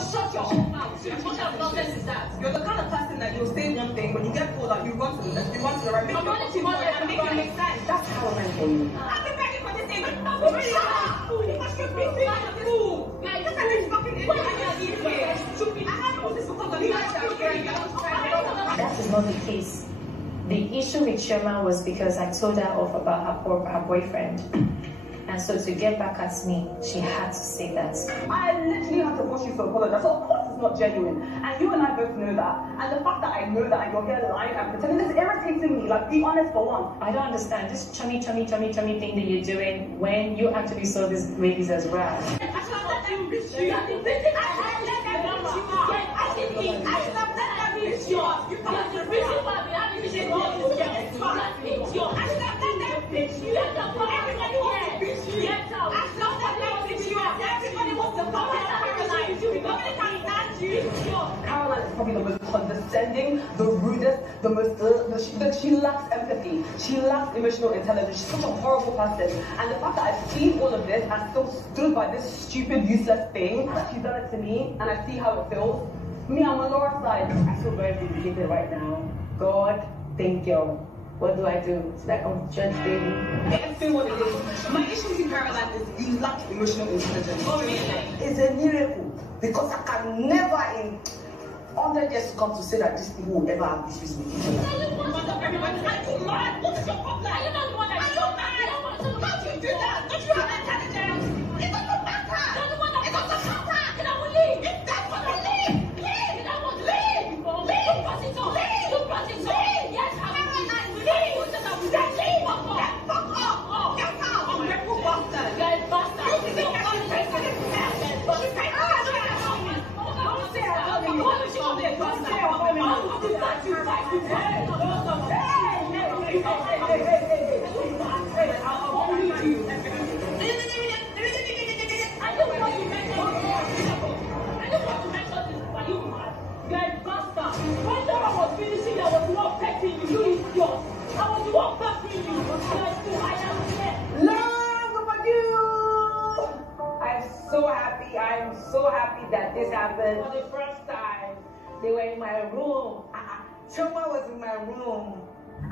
shut your mouth. What kind of nonsense is that? You're the kind of person that you'll say one thing, when you get pulled out, you run to the left, you run to the right. I'm running to one and make it make sense. That's how I'm for you. I've been begging for this thing. Shut up! You must be fool. Guys, look at this fucking idiot. That is not the case. The issue with Chioma was because I told her off about her boyfriend. And so to get back at me, she had to say that. I literally had to force you to apologize. So of course it's not genuine. And you and I both know that. And the fact that I know that you're here lying and pretending is irritating me. Like, be honest for one. I don't understand this chummy thing that you're doing when you actually saw these ladies as well. Caroline is probably the most condescending, the rudest, the most she lacks empathy, she lacks emotional intelligence, she's such a horrible person. And the fact that I've seen all of this and still stood by this stupid, useless thing, that she's done it to me, and I see how it feels. Me, I'm on Laura's side. I feel very vindicated right now. God, thank you. What do I do? It's like I'm judge baby. I feel what it is. My issue with Caroline is you lack emotional intelligence. Oh really? It's a miracle because I can never in 100 years come to say that these people will ever have issues with each other. What is your problem? Are you not the one that is so mad? How do you do that? Don't you have intelligence? It doesn't matter. You're the one that it doesn't matter. Can I leave? If that's what I leave, leave. Can I leave? Leave. Leave. Leave. Yes, I will leave. Leave. Then leave. Fuck off. Fuck off. Get out. I'm a rebel bastard. Get bastard. You think you're going to take this? She's like, oh, don't say I love you. What is she going to do? Don't say I love you. I'll do that to you. I'm so happy that this happened. For the first time, they were in my room. Chioma was in my room.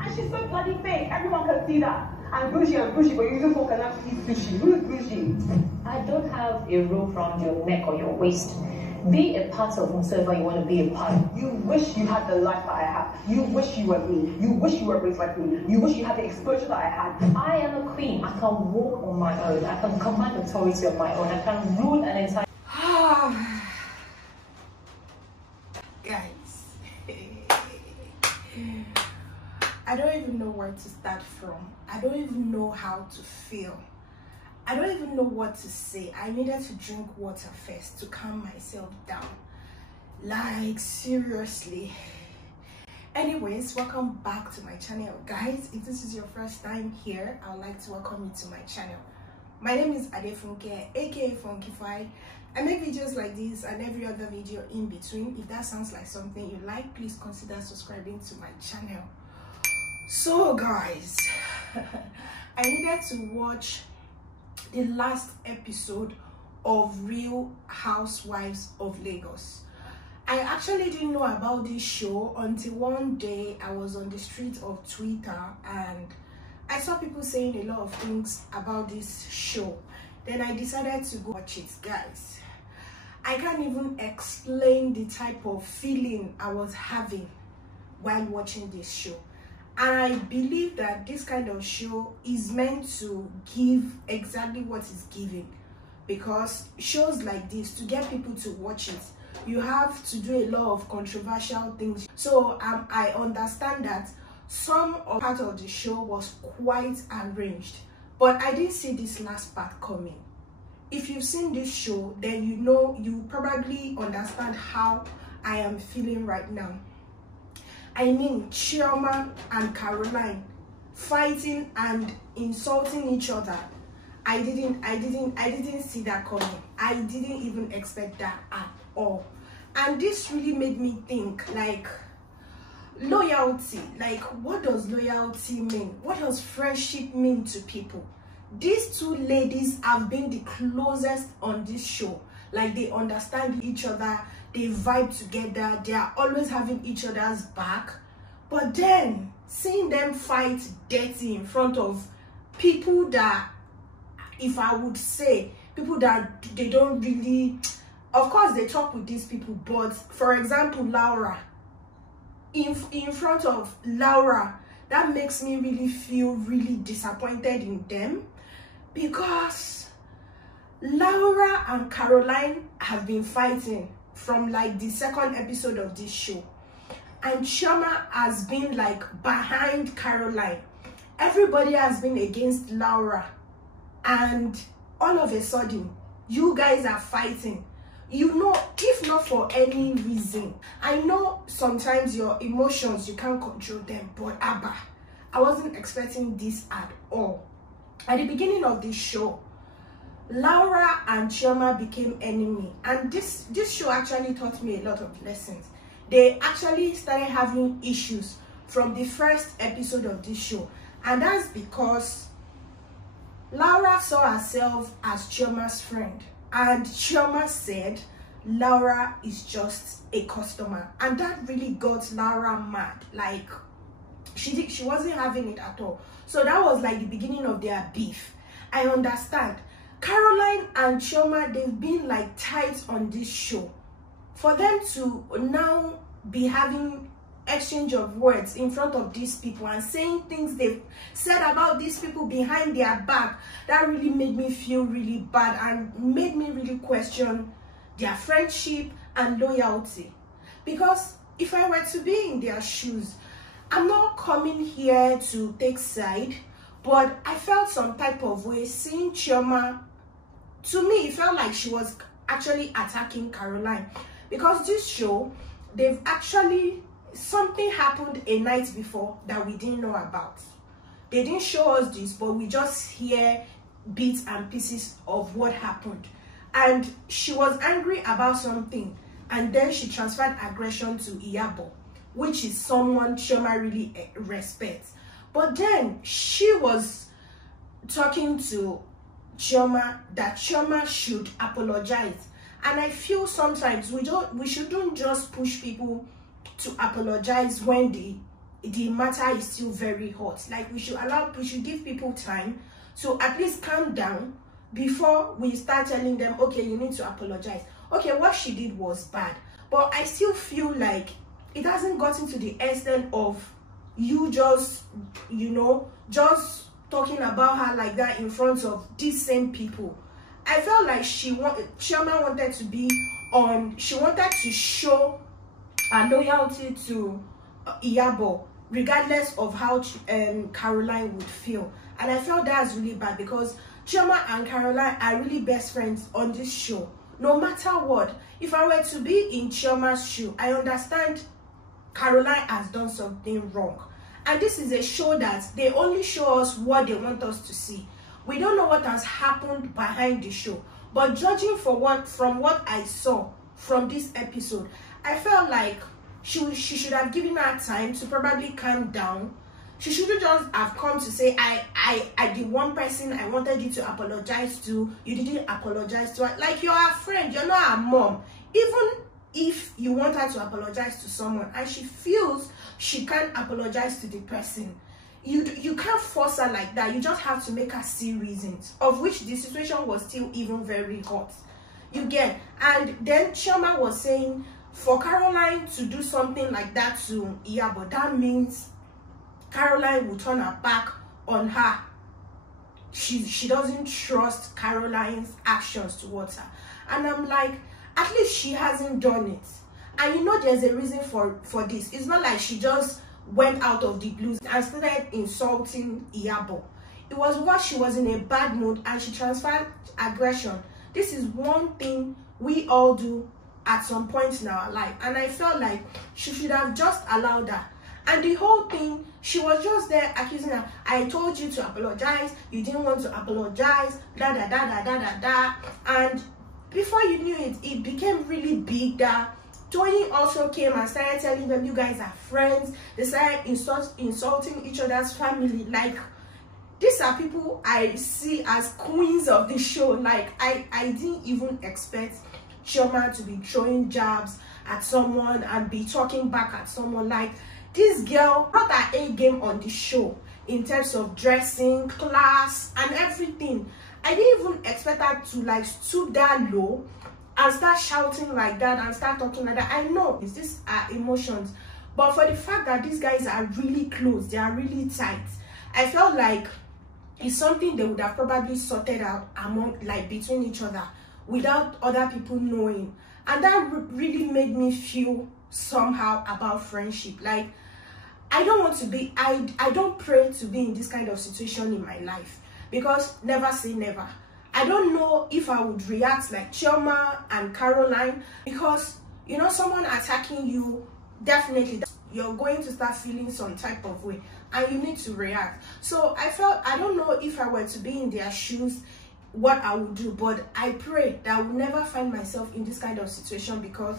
And she's so bloody fake. Everyone can see that. And bougie, but you just can actually eat sushi. Who is bougie? I don't have a rope around your neck or your waist. Be a part of whomever you want to be a part of. You wish you had the life that I have. You wish you were me. You wish you were raised like me. You wish you had the exposure that I had. I am a queen. I can walk on my own. I can command authority on my own. I can rule an entire... Guys, I don't even know where to start from. I don't even know how to feel. I don't even know what to say. I needed to drink water first to calm myself down. Like, seriously. Anyways, welcome back to my channel. Guys, if this is your first time here, I would like to welcome you to my channel. My name is Adefunke, aka Funkify. I make videos like this and every other video in between. If that sounds like something you like, please consider subscribing to my channel. So guys, I needed to watch the last episode of Real Housewives of Lagos. I actually didn't know about this show until one day I was on the street of Twitter and I saw people saying a lot of things about this show. Then I decided to go watch it. Guys, I can't even explain the type of feeling I was having while watching this show. And I believe that this kind of show is meant to give exactly what it's giving, because shows like this, to get people to watch it, you have to do a lot of controversial things. So I understand that some part of the show was quite arranged, but I didn't see this last part coming. If you've seen this show, then you know, you probably understand how I am feeling right now. I mean, Chioma and Caroline fighting and insulting each other. I didn't see that coming. I didn't even expect that at all. And this really made me think, like, loyalty. Like, what does loyalty mean? What does friendship mean to people? These two ladies have been the closest on this show. Like they understand each other, they vibe together, they are always having each other's back. But then seeing them fight dirty in front of people that, if I would say, people that they don't really, of course they talk with these people, but for example Laura, in front of Laura, that makes me really feel really disappointed in them, because Laura and Caroline have been fighting from like the second episode of this show, and Chioma has been like behind Caroline. Everybody has been against Laura, and all of a sudden you guys are fighting. You know, if not for any reason. I know sometimes your emotions, you can't control them, but Abba, I wasn't expecting this at all. At the beginning of this show, Laura and Chioma became enemy, and this show actually taught me a lot of lessons. They actually started having issues from the first episode of this show, and that's because Laura saw herself as Chioma's friend, and Chioma said Laura is just a customer, and that really got Laura mad. Like she wasn't having it at all. So that was like the beginning of their beef. I understand. Caroline and Chioma, they've been like tight on this show. For them to now be having exchange of words in front of these people and saying things they've said about these people behind their back, that really made me feel really bad and made me really question their friendship and loyalty. Because if I were to be in their shoes, I'm not coming here to take side, but I felt some type of way seeing Chioma. To me, it felt like she was actually attacking Caroline, because this show, they've actually, something happened a night before that we didn't know about. They didn't show us this, but we just hear bits and pieces of what happened. And she was angry about something, and then she transferred aggression to Iyabo, which is someone Chioma really respects. But then she was talking to Chioma that Chioma should apologize. And I feel sometimes we shouldn't just push people to apologize when the matter is still very hot. Like we should give people time to at least calm down before we start telling them, okay, you need to apologize. Okay, what she did was bad, but I still feel like it hasn't gotten to the extent of you just, you know, just talking about her like that in front of these same people. I felt like Chioma wanted to be on, she wanted to show her loyalty to Iyabo, regardless of how Caroline would feel. And I felt that's really bad, because Chioma and Caroline are really best friends on this show. No matter what, if I were to be in Chioma's shoe, I understand Caroline has done something wrong. And this is a show that they only show us what they want us to see. We don't know what has happened behind the show. But judging from what I saw from this episode, I felt like she should have given her time to probably calm down. She shouldn't just have come to say, I the one person I wanted you to apologize to, you didn't apologize to her. Like, you're her friend, you're not her mom. Even if you want her to apologize to someone and she feels she can't apologize to the person, you can't force her like that. You just have to make her see reasons, of which the situation was still even very hot. You get? And then Chioma was saying, for Caroline to do something like that to Iyabo, that means Caroline will turn her back on her. She doesn't trust Caroline's actions towards her. And I'm like, at least she hasn't done it. And you know there's a reason for this. It's not like she just went out of the blues and started insulting Iyabo. It was what she was in a bad mood and she transferred aggression. This is one thing we all do at some point in our life. And I felt like she should have just allowed her. And the whole thing, she was just there accusing her. I told you to apologize. You didn't want to apologize. Da da da da da da da. And before you knew it, it became really big that Tony also came and started telling them, you guys are friends. They started insulting each other's family. Like, these are people I see as queens of the show. Like I didn't even expect Chioma to be throwing jabs at someone and be talking back at someone. Like, this girl brought her A game on the show in terms of dressing, class, and everything. I didn't even expect her to like stoop that low and start shouting like that and start talking like that. I know these are emotions, but for the fact that these guys are really close, they are really tight, I felt like it's something they would have probably sorted out among, like, between each other without other people knowing. And that really made me feel somehow about friendship. Like, I don't want to be, I don't pray to be in this kind of situation in my life, because never say never. I don't know if I would react like Chioma and Caroline, because, you know, someone attacking you, definitely you're going to start feeling some type of way and you need to react. So I felt, I don't know if I were to be in their shoes, what I would do, but I pray that I will never find myself in this kind of situation, because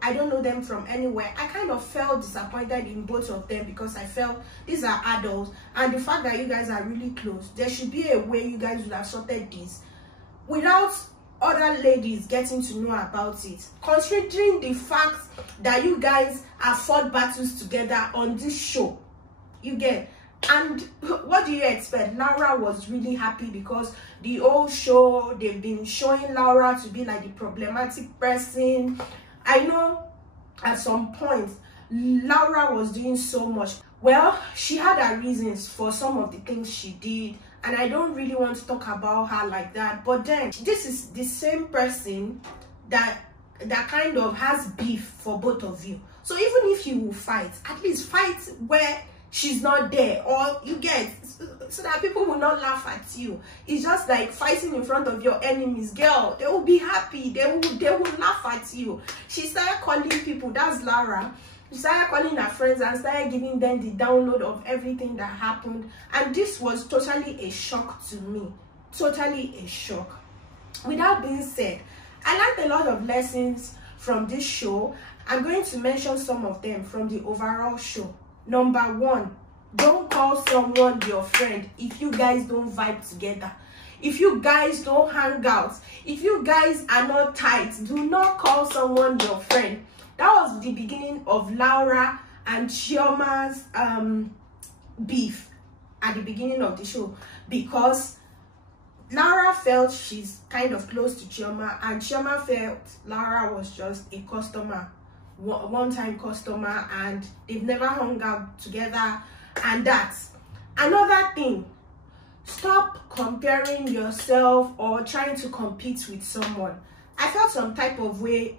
I don't know them from anywhere. I kind of felt disappointed in both of them, because I felt these are adults, and the fact that you guys are really close, there should be a way you guys would have sorted this without other ladies getting to know about it, considering the fact that you guys have fought battles together on this show. You get. And what do you expect? Laura was really happy, because the whole show they've been showing Laura to be like the problematic person. I know at some point Laura was doing so much. Well, she had her reasons for some of the things she did, and I don't really want to talk about her like that. But then this is the same person that kind of has beef for both of you. So even if you will fight, at least fight where she's not there, or you get, so that people will not laugh at you. It's just like fighting in front of your enemies. Girl, they will be happy, they will laugh at you. She started calling people, that's Laura, she started calling her friends and started giving them the download of everything that happened, and this was totally a shock to me. Totally a shock. With that being said, I learned a lot of lessons from this show. I'm going to mention some of them from the overall show. Number one, don't call someone your friend if you guys don't vibe together. If you guys don't hang out, if you guys are not tight, do not call someone your friend. That was the beginning of Laura and Chioma's beef at the beginning of the show, because Laura felt she's kind of close to Chioma, and Chioma felt Laura was just a customer, one-time customer, and they've never hung out together. And that's another thing. Stop comparing yourself or trying to compete with someone. I felt some type of way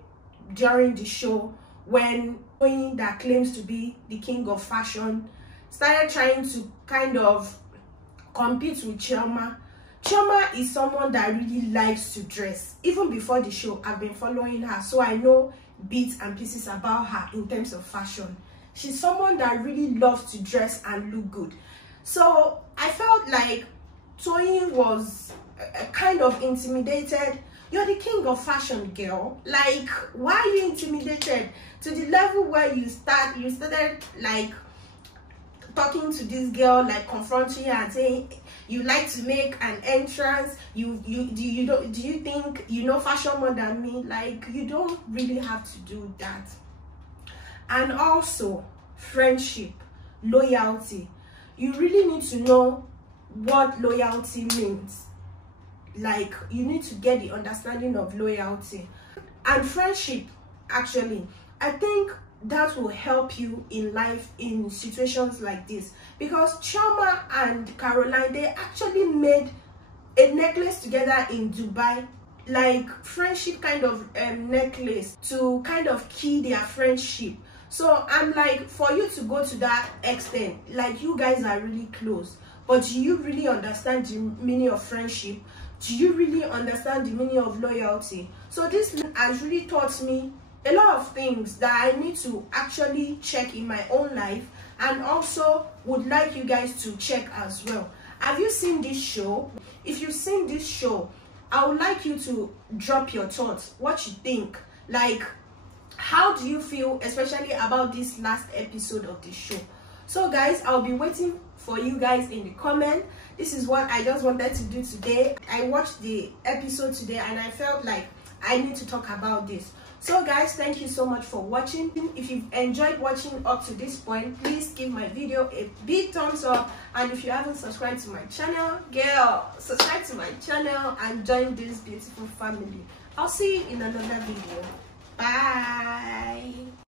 during the show when Queen, that claims to be the king of fashion, started trying to kind of compete with Germa. Germa is someone that really likes to dress. Even before the show, I've been following her, so I know bits and pieces about her in terms of fashion. She's someone that really loves to dress and look good. So I felt like Toyin was kind of intimidated. You're the king of fashion, girl. Like, why are you intimidated to the level where you started like talking to this girl, like confronting her and saying you like to make an entrance, do you think you know fashion more than me? Like, you don't really have to do that. And also friendship, loyalty. You really need to know what loyalty means. Like, you need to get the understanding of loyalty and friendship. Actually, I think that will help you in life in situations like this, because Chioma and Caroline, they actually made a necklace together in Dubai, like friendship kind of necklace to kind of key their friendship. So I'm like, for you to go to that extent, like, you guys are really close, but do you really understand the meaning of friendship? Do you really understand the meaning of loyalty? So this has really taught me a lot of things that I need to actually check in my own life, and also would like you guys to check as well. Have you seen this show? If you've seen this show, I would like you to drop your thoughts, what you think. Like, how do you feel especially about this last episode of the show? So guys, I'll be waiting for you guys in the comment. This is what I just wanted to do today. I watched the episode today and I felt like I need to talk about this. So guys, thank you so much for watching. If you've enjoyed watching up to this point, please give my video a big thumbs up. And if you haven't subscribed to my channel, girl, subscribe to my channel and join this beautiful family. I'll see you in another video. Bye.